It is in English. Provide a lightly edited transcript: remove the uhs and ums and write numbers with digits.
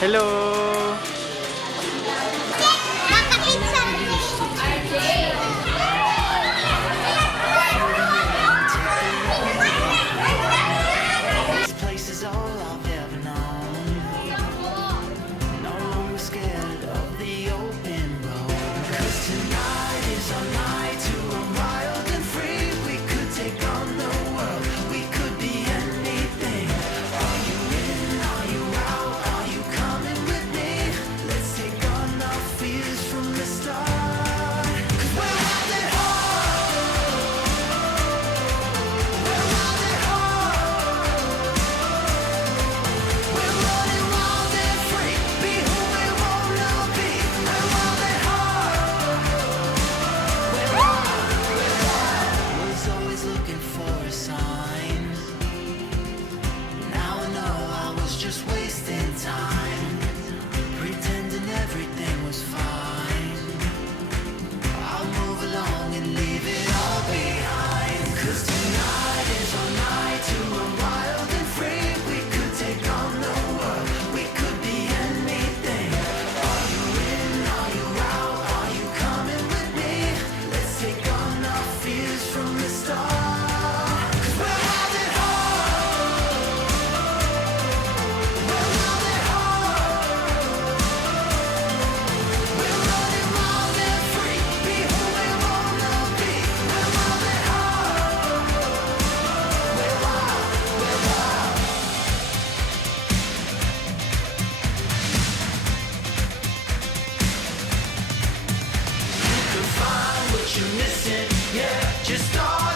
Hello! This place is all I've ever known. No longer scared of the open road. 'Cause tonight is our night to run wild and free. We could take on the world. We could be anything. Are you in? Are you out? Are you coming with me? Let's take on our fears from the start. 'Cause we're wild at heart. We're wild at heart. We're running wild and free. Be who we wanna be. We're wild at heart. We're wild. Was always looking for a sign. Now I know I was just wasting time, pretending everything was fine. I'll move along and leave it all behind. 'Cause tonight is our night to run wild and free. We could take on the world. We could be anything. Are you in? Are you out? Are you coming with me? Let's take on our fears from the start. 'Cause we're wild at heart. We're wild at heart. We're running wild and free. Be who we wanna be. We're wild at heart. We're wild. We're wild. You can find what you're missing. Yeah, just start.